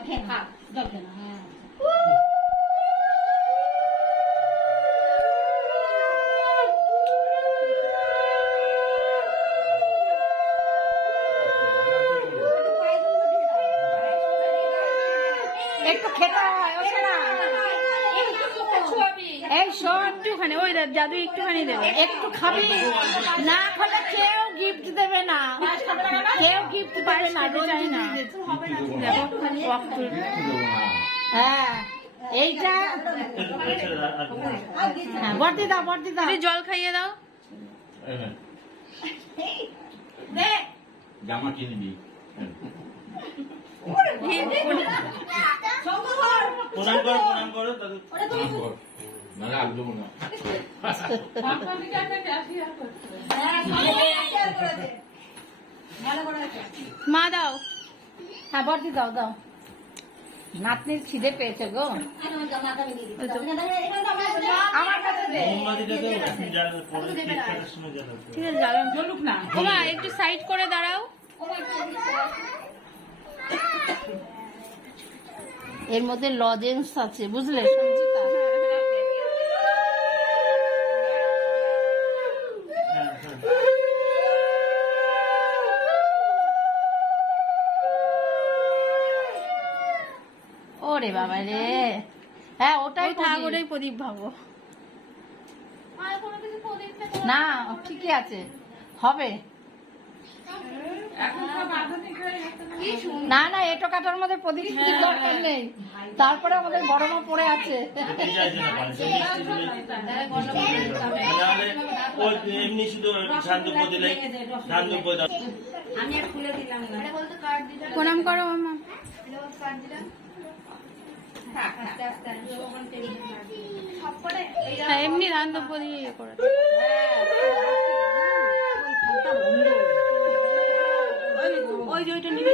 জল খেয়ে না। হ্যাঁ একটু খেতে হয় এই শোন একটুখানি ওই জাদু একটুখানি দেবে একটু খাবি না খেলে কেউ গিফট দেবে না কেউ গিফট দেবে না চাই না হ্যাঁ এইটা হ্যাঁ বর্দি দাও জল খাইয়ে দাও জামা কিনে দিই প্রণাম করো নাহলে আলু দেবো না মা দাও হ্যাঁ বর্দি দাও নাতনির খিদে পেয়েছে গো আমার কাছে দে ঠিক আছে জ্বালুক না ওমা একটু সাইড করে দাঁড়াও এর মধ্যে লজেন্স আছে বুঝলে সঞ্চিতা ওরে বাবা রে হ্যাঁ ওটাই থাক ওটাই প্রদীপ ভাবো না ঠিকই আছে হবে না না এটো কাটার মধ্যে প্রদীপ দরকার নেই তারপরে আমাদের বড় মা পড়ে আছে এমনি শুধু প্রণাম করো মা এমনি ধান দ্রব্য দিয়ে ইয়ে করে ওই যে ওইটা নিয়ে